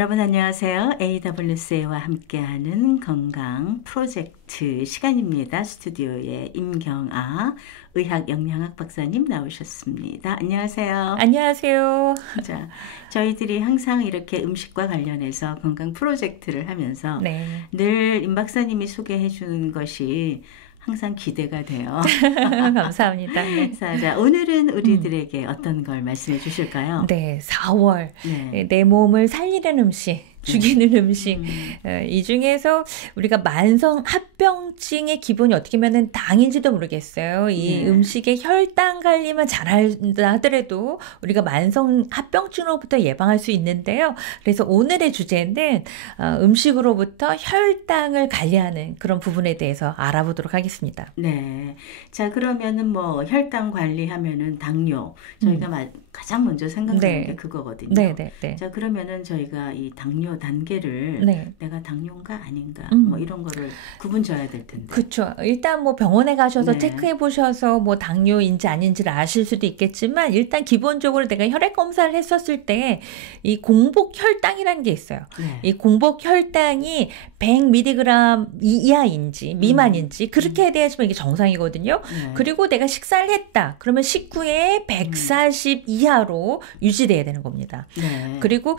여러분 안녕하세요. AWCA와 함께하는 건강 프로젝트 시간입니다. 스튜디오에 임경아 의학영양학 박사님 나오셨습니다. 안녕하세요. 안녕하세요. 자, 저희들이 항상 이렇게 음식과 관련해서 건강 프로젝트를 하면서 네. 늘 임 박사님이 소개해 주는 것이 항상 기대가 돼요. 감사합니다. 네. 자, 오늘은 우리들에게 어떤 걸 말씀해 주실까요? 네, 4월. 네. 내 몸을 살리는 음식. 죽이는 음식. 이 중에서 우리가 만성 합병증의 기본이 어떻게 보면 당인지도 모르겠어요. 이 음식의 혈당 관리만 잘한다 하더라도 우리가 만성 합병증으로부터 예방할 수 있는데요. 그래서 오늘의 주제는 음식으로부터 혈당을 관리하는 그런 부분에 대해서 알아보도록 하겠습니다. 네. 자, 그러면은 뭐 혈당 관리하면은 당뇨. 저희가 가장 먼저 생각하는 게 그거거든요. 네. 자, 그러면은 저희가 이 당뇨 단계를 내가 당뇨인가 아닌가 뭐 이런 거를 구분져야 될 텐데. 그렇죠. 일단 뭐 병원에 가셔서 체크해 보셔서 뭐 당뇨인지 아닌지를 아실 수도 있겠지만 일단 기본적으로 내가 혈액 검사를 했었을 때 이 공복 혈당이라는 게 있어요. 이 공복 혈당이 100mg 이하인지 미만인지 그렇게 돼야지만 이게 정상이거든요. 그리고 내가 식사를 했다. 그러면 식후에 140 이하로 유지돼야 되는 겁니다. 그리고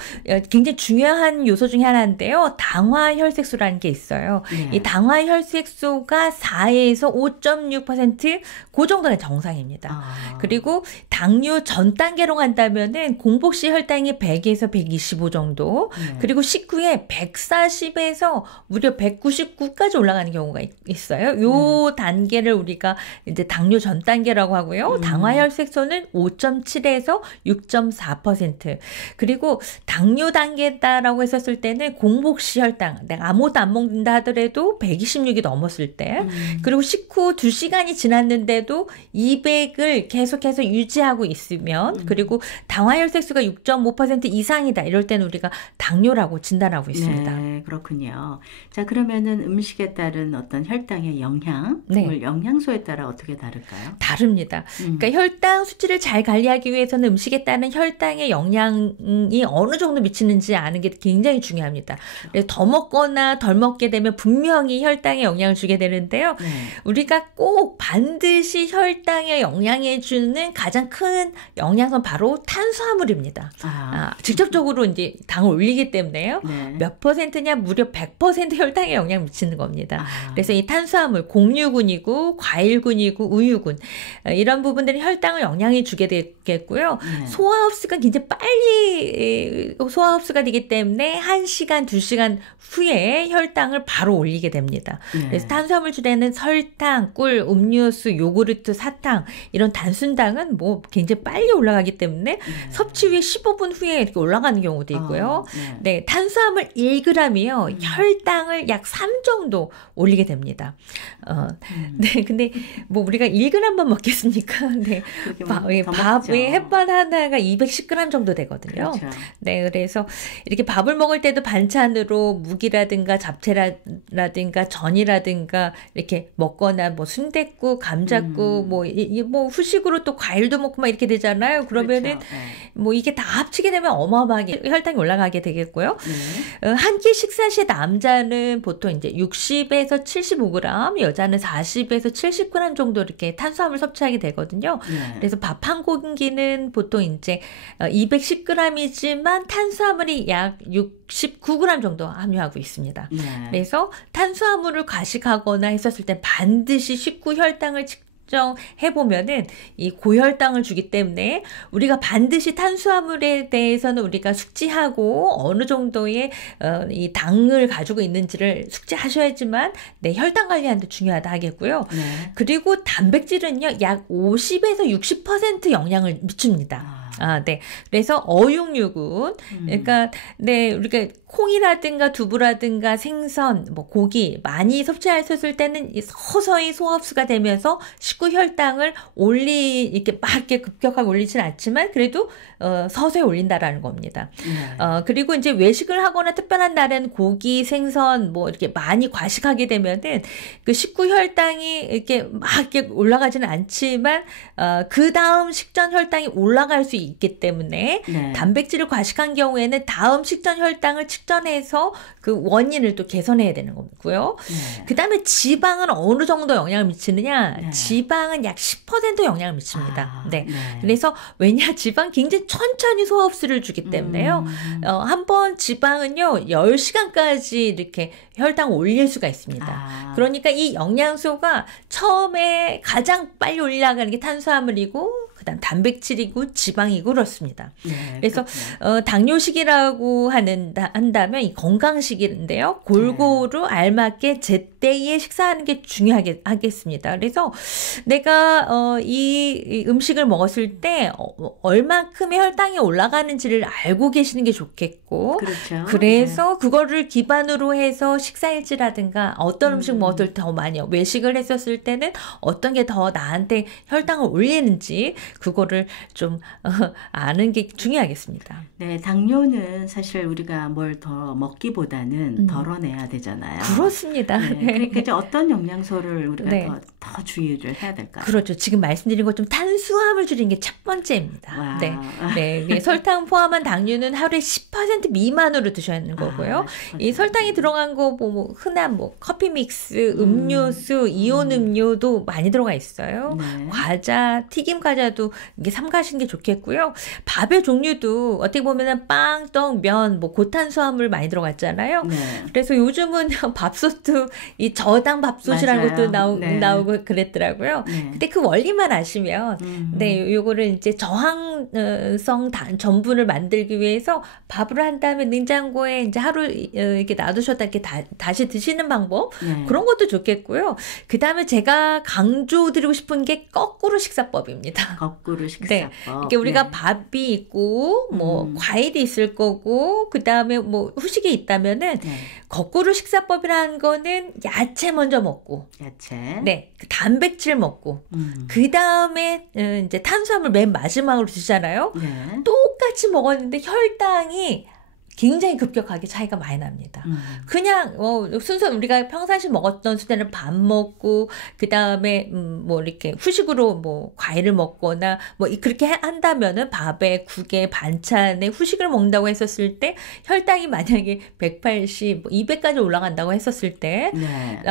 굉장히 중요한 요소 중에 하나인데요. 당화혈색소라는 게 있어요. 이 당화혈색소가 4에서 5.6% 그 정도가 정상입니다. 그리고 당뇨 전 단계로 간다면은 공복시 혈당이 100에서 125 정도, 그리고 식후에 140에서 무려 199까지 올라가는 경우가 있어요. 요 단계를 우리가 이제 당뇨 전 단계라고 하고요. 당화혈색소는 5.7에서 6.4%. 그리고 당뇨 단계다라고 했었을 때는 공복시 혈당, 내가 아무것도 안 먹는다 하더라도 126이 넘었을 때, 그리고 식후 2시간이 지났는데도 200을 계속해서 유지하고 있으면, 그리고 당화혈색소가 6.5% 이상이다. 이럴 때는 우리가 당뇨라고 진단하고 있습니다. 네, 그렇군요. 자, 그러면은 음식에 따른 어떤 혈당의 영향을 영양소에 따라 어떻게 다를까요? 다릅니다. 그러니까 혈당 수치를 잘 관리하기 위해서는 음식에 따른 혈당의 영향이 어느 정도 미치는지 아는 게 굉장히 중요합니다. 그래서 더 먹거나 덜 먹게 되면 분명히 혈당에 영향을 주게 되는데요. 우리가 꼭 반드시 혈당에 영향을 주는 가장 큰 영양소는 바로 탄수화물입니다. 직접적으로 이제 당을 올리기 때문에요. 몇 퍼센트냐 무려 100% 혈당에 영향을 미치는 겁니다. 그래서 이 탄수화물, 곡류군이고 과일군이고 우유군 이런 부분들이 혈당을 영향을 주게 되겠고요. 소화 흡수가 굉장히 빨리 소화 흡수가 되기 때문에 1시간, 2시간 후에 혈당을 바로 올리게 됩니다. 그래서 탄수화물줄에는 설탕, 꿀, 음료수, 요구르트, 사탕 이런 단순당은 뭐 굉장히 빨리 올라가기 때문에 섭취 후에 15분 후에 이렇게 올라가는 경우도 있고요. 탄수화물 1g이요. 혈당을 약 3 정도 올리게 됩니다. 근데 뭐 우리가 1g만 먹겠습니까? 밥에 햇반 하나가 210g 정도 되거든요. 그렇죠. 그래서 이렇게 밥을 먹을 때도 반찬으로 묵이라든가 잡채라든가 전이라든가 이렇게 먹거나 뭐 순댓국, 감자국, 뭐 후식으로 또 과일도 먹고 막 이렇게 되잖아요. 그러면은 뭐 이게 다 합치게 되면 어마어마하게 혈당이 올라가게 되겠고요. 한 끼 식사 시 남자는 보통 이제 60에서 75g, 여자는 40에서 70g 정도 이렇게 탄수화물 섭취하게 되거든요. 그래서 밥 한 공기는 보통 이제 210g이지만 탄수화물이 약 69g 정도 함유하고 있습니다. 그래서 탄수화물을 과식하거나 했었을 때 반드시 식후 혈당을 해보면은 이 고혈당을 주기 때문에 우리가 반드시 탄수화물에 대해서는 우리가 숙지하고 어느 정도의 이 당을 가지고 있는지를 숙지하셔야지만 내 혈당 관리하는데 중요하다 하겠고요. 그리고 단백질은요 약 50에서 60% 영향을 미칩니다. 그래서 어육류군, 그러니까 우리가 콩이라든가 두부라든가 생선, 뭐 고기 많이 섭취하셨을 때는 서서히 소화 흡수가 되면서 식후 혈당을 이렇게 막 이렇게 급격하게 올리진 않지만 그래도 서서히 올린다라는 겁니다. 그리고 이제 외식을 하거나 특별한 날엔 고기, 생선 뭐 이렇게 많이 과식하게 되면은 그 식후 혈당이 이렇게 막 이렇게 올라가지는 않지만 그 다음 식전 혈당이 올라갈 수 있기 때문에 네. 단백질을 과식한 경우에는 다음 식전 혈당을 측정해서 그 원인을 또 개선해야 되는 거고요. 네. 그 다음에 지방은 어느 정도 영향을 미치느냐? 네. 지방은 약 10% 영향을 미칩니다. 네. 네. 그래서 왜냐? 지방 굉장히 천천히 소화 흡수를 주기 때문에요. 한번 지방은요, 10시간까지 이렇게 혈당을 올릴 수가 있습니다. 그러니까 이 영양소가 처음에 가장 빨리 올라가는 게 탄수화물이고, 그다음 단백질이고 지방이고 그렇습니다. 네, 그래서 당뇨식이라고 한다면 이 건강식인데요. 골고루 알맞게 제때에 식사하는 게 중요하겠습니다. 그래서 내가 이 음식을 먹었을 때 얼만큼의 혈당이 올라가는지를 알고 계시는 게 좋겠고, 그렇죠. 그래서 그거를 기반으로 해서 식사일지라든가 어떤 음식 먹었을 때 더 많이 외식을 했었을 때는 어떤 게 더 나한테 혈당을 올리는지 그거를 좀 아는 게 중요하겠습니다. 네, 당뇨는 사실 우리가 뭘 더 먹기보다는 덜어내야 되잖아요. 그렇습니다. 네, 그러니까 이제 어떤 영양소를 우리가 네. 더 주의를 해야 될까요? 그렇죠. 지금 말씀드린 것처럼 탄수화물 줄이는 게 첫 번째입니다. 와. 네. 네. 설탕 포함한 당류는 하루에 10% 미만으로 드셔야 하는 거고요. 이 설탕이 들어간 거 뭐 흔한 뭐 커피 믹스, 음료수, 이온 음료도 많이 들어가 있어요. 네. 과자, 튀김 과자도 이게 삼가하시는 게 좋겠고요. 밥의 종류도 어떻게 보면은 빵, 떡, 면, 뭐 고탄수화물 많이 들어갔잖아요. 네. 그래서 요즘은 밥솥도 이 저당 밥솥이라는 맞아요. 것도 네. 나오고 그랬더라고요. 네. 근데 그 원리만 아시면 네, 요거를 이제 저항성 전분을 만들기 위해서 밥을 한 다음에 냉장고에 이제 하루 이렇게 놔두셨다 이렇게 다시 드시는 방법 네. 그런 것도 좋겠고요. 그 다음에 제가 강조드리고 싶은 게 거꾸로 식사법입니다. 거꾸로 식사법. 네. 이게 우리가 네. 밥이 있고 뭐 과일이 있을 거고 그 다음에 뭐 후식이 있다면은 네. 거꾸로 식사법이라는 거는 야채 먼저 먹고, 야채. 네, 단백질 먹고, 그 다음에 이제 탄수화물 맨 마지막으로 드시잖아요. 네. 똑같이 먹었는데 혈당이 굉장히 급격하게 차이가 많이 납니다. 그냥 순서 우리가 평상시 먹었던 수준을 밥 먹고 그 다음에 뭐 이렇게 후식으로 뭐 과일을 먹거나 뭐 그렇게 한다면은 밥에 국에 반찬에 후식을 먹는다고 했었을 때 혈당이 만약에 180, 200까지 올라간다고 했었을 때 네.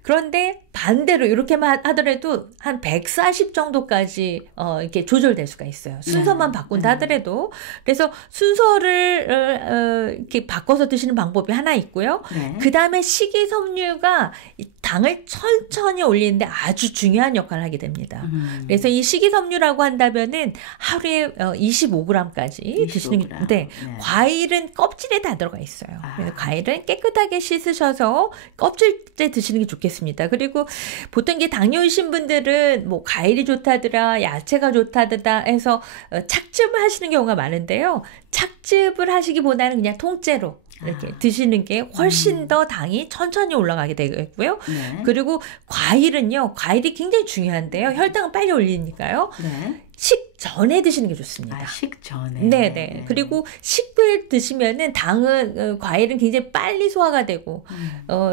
그런데 반대로 이렇게만 하더라도 한 140 정도까지 이렇게 조절될 수가 있어요. 순서만 바꾼다 하더라도. 그래서 순서를 이렇게 바꿔서 드시는 방법이 하나 있고요. 네. 그 다음에 식이섬유가 당을 천천히 올리는데 아주 중요한 역할을 하게 됩니다. 그래서 이 식이섬유라고 한다면은 하루에 25g까지 드시는 게, 네. 과일은 껍질에 다 들어가 있어요. 그래서 과일은 깨끗하게 씻으셔서 껍질째 드시는 게 좋겠습니다. 그리고 보통 이게 당뇨이신 분들은 뭐 과일이 좋다더라, 야채가 좋다더라 해서 착즙을 하시는 경우가 많은데요. 착즙을 하시기보다는 그냥 통째로 이렇게 드시는 게 훨씬 더 당이 천천히 올라가게 되겠고요. 네. 그리고 과일은요. 과일이 굉장히 중요한데요. 혈당은 빨리 올리니까요. 네. 식전에 드시는 게 좋습니다. 식전에. 네네. 그리고 식후에 드시면은 당은 과일은 굉장히 빨리 소화가 되고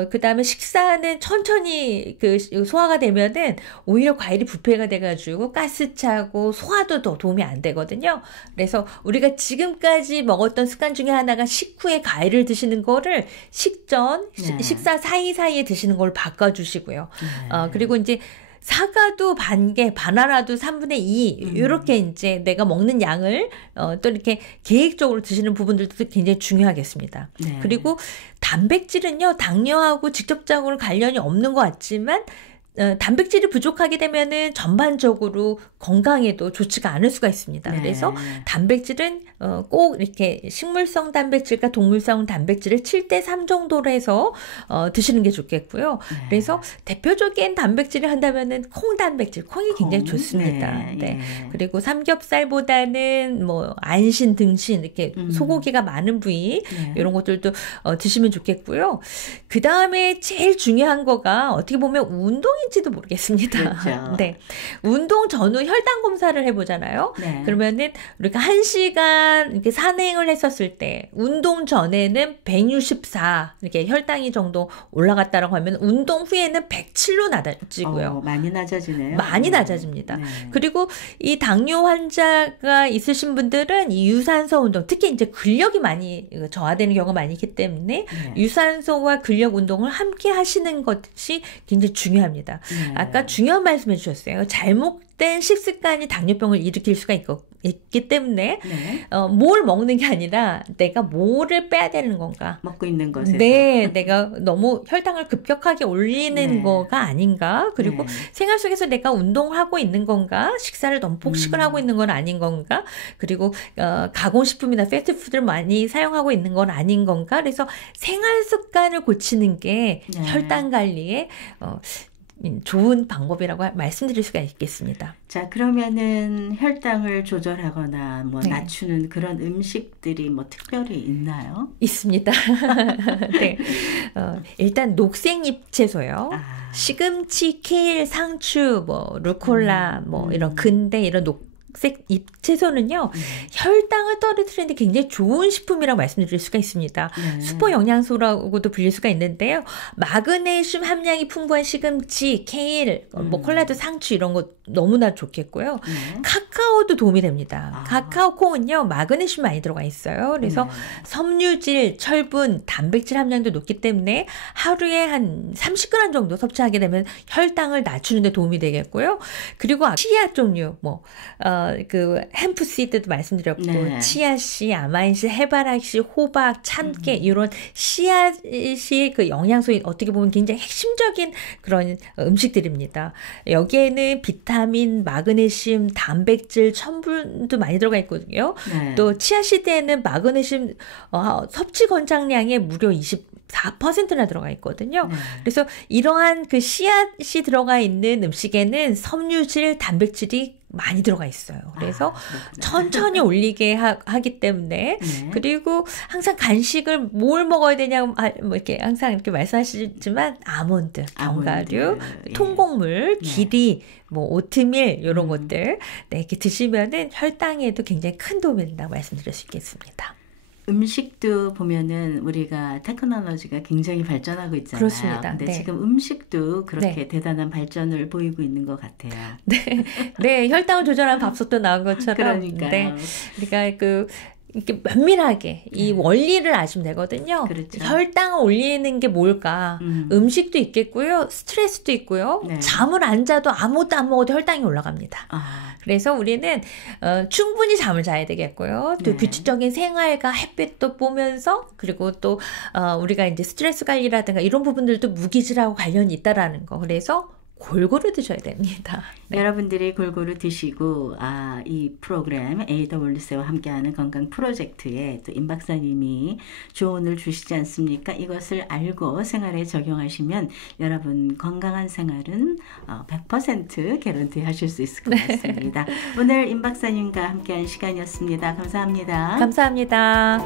그 다음에 식사는 천천히 그 소화가 되면은 오히려 과일이 부패가 돼가지고 가스 차고 소화도 더 도움이 안 되거든요. 그래서 우리가 지금까지 먹었던 습관 중에 하나가 식후에 과일을 드시는 거를 식전 네. 식사 사이사이에 드시는 걸 바꿔주시고요. 네. 그리고 이제 사과도 반개, 바나나도 3분의 2 이렇게 이제 내가 먹는 양을 또 이렇게 계획적으로 드시는 부분들도 굉장히 중요하겠습니다. 네. 그리고 단백질은요, 당뇨하고 직접적으로 관련이 없는 것 같지만 단백질이 부족하게 되면은 전반적으로 건강에도 좋지가 않을 수가 있습니다. 네. 그래서 단백질은 꼭 이렇게 식물성 단백질과 동물성 단백질을 7대3 정도로 해서 드시는 게 좋겠고요. 네. 그래서 대표적인 단백질을 한다면은 콩 단백질, 콩이 굉장히 좋습니다. 네. 네. 예. 그리고 삼겹살보다는 뭐 안신, 등신 이렇게 소고기가 많은 부위 네. 이런 것들도 드시면 좋겠고요. 그 다음에 제일 중요한 거가 어떻게 보면 운동이 혈당인지도 모르겠습니다. 그렇죠. 네. 운동 전후 혈당 검사를 해보잖아요. 네. 그러면은 우리가 1시간 이렇게 산행을 했었을 때 운동 전에는 164 이렇게 혈당이 정도 올라갔다라고 하면 운동 후에는 107로 낮아지고요. 많이 낮아지네요. 많이 낮아집니다. 네. 그리고 이 당뇨 환자가 있으신 분들은 이 유산소 운동, 특히 이제 근력이 많이 저하되는 경우가 많이 있기 때문에 네. 유산소와 근력 운동을 함께 하시는 것이 굉장히 중요합니다. 네. 아까 중요한 말씀해 주셨어요. 잘못된 식습관이 당뇨병을 일으킬 수가 있기 때문에 네. 뭘 먹는 게 아니라 내가 뭐를 빼야 되는 건가. 먹고 있는 것에서. 네, 내가 너무 혈당을 급격하게 올리는 네. 거가 아닌가. 그리고 네. 생활 속에서 내가 운동을 하고 있는 건가. 식사를 너무 폭식을 하고 있는 건 아닌 건가. 그리고 가공식품이나 패스트푸드를 많이 사용하고 있는 건 아닌 건가. 그래서 생활 습관을 고치는 게 네. 혈당 관리에 좋은 방법이라고 말씀드릴 수가 있겠습니다. 자, 그러면은 혈당을 조절하거나 뭐 네. 낮추는 그런 음식들이 뭐 특별히 있나요? 있습니다. 네. 일단 녹색잎 채소요. 시금치, 케일, 상추, 뭐 루콜라, 뭐 이런 근대 이런 녹색 잎 채소는요. 혈당을 떨어뜨리는데 굉장히 좋은 식품이라고 말씀드릴 수가 있습니다. 네. 슈퍼 영양소라고도 불릴 수가 있는데요. 마그네슘 함량이 풍부한 시금치, 케일, 뭐 콜라도 상추 이런 거 너무나 좋겠고요. 네. 카카오도 도움이 됩니다. 카카오 콩은요. 마그네슘 많이 들어가 있어요. 그래서 네. 섬유질, 철분, 단백질 함량도 높기 때문에 하루에 한 30g 정도 섭취하게 되면 혈당을 낮추는 데 도움이 되겠고요. 그리고 치아 종류 그 햄프시드도 말씀드렸고 네. 치아씨, 아마인씨, 해바라기, 호박, 참깨 이런 씨앗이 그 영양소인 어떻게 보면 굉장히 핵심적인 그런 음식들입니다. 여기에는 비타민, 마그네슘, 단백질, 첨분도 많이 들어가 있거든요. 네. 또 치아씨드에는 마그네슘 섭취 권장량의 무려 4%나 들어가 있거든요. 네. 그래서 이러한 그 씨앗이 들어가 있는 음식에는 섬유질, 단백질이 많이 들어가 있어요. 그래서 천천히 올리게 하기 때문에 네. 그리고 항상 간식을 뭘 먹어야 되냐 뭐 이렇게 항상 이렇게 말씀하시지만 아몬드, 견과류, 예. 통곡물, 네. 기리, 뭐 오트밀 이런 것들 이렇게 드시면은 혈당에도 굉장히 큰 도움이 된다고 말씀드릴 수 있겠습니다. 음식도 보면은 우리가 테크놀로지가 굉장히 발전하고 있잖아요. 그렇습니다. 근데 네. 지금 음식도 그렇게 네. 대단한 발전을 보이고 있는 것 같아요. 네, 혈당을 조절한 밥솥도 나온 것처럼. 그러니까요. 네, 그러니까 이렇게 면밀하게 이 원리를 아시면 되거든요. 그렇죠. 혈당을 올리는 게 뭘까? 음식도 있겠고요. 스트레스도 있고요. 네. 잠을 안 자도 아무것도 안 먹어도 혈당이 올라갑니다. 그래서 우리는 충분히 잠을 자야 되겠고요. 또 네. 규칙적인 생활과 햇빛도 보면서 그리고 또 우리가 이제 스트레스 관리라든가 이런 부분들도 무기질하고 관련이 있다라는 거. 그래서 골고루 드셔야 됩니다. 네. 여러분들이 골고루 드시고 이 프로그램 AWC와 함께하는 건강 프로젝트에 또 임 박사님이 조언을 주시지 않습니까? 이것을 알고 생활에 적용하시면 여러분 건강한 생활은 100% 개런티 하실 수 있을 것 같습니다. 오늘 임 박사님과 함께한 시간이었습니다. 감사합니다. 감사합니다.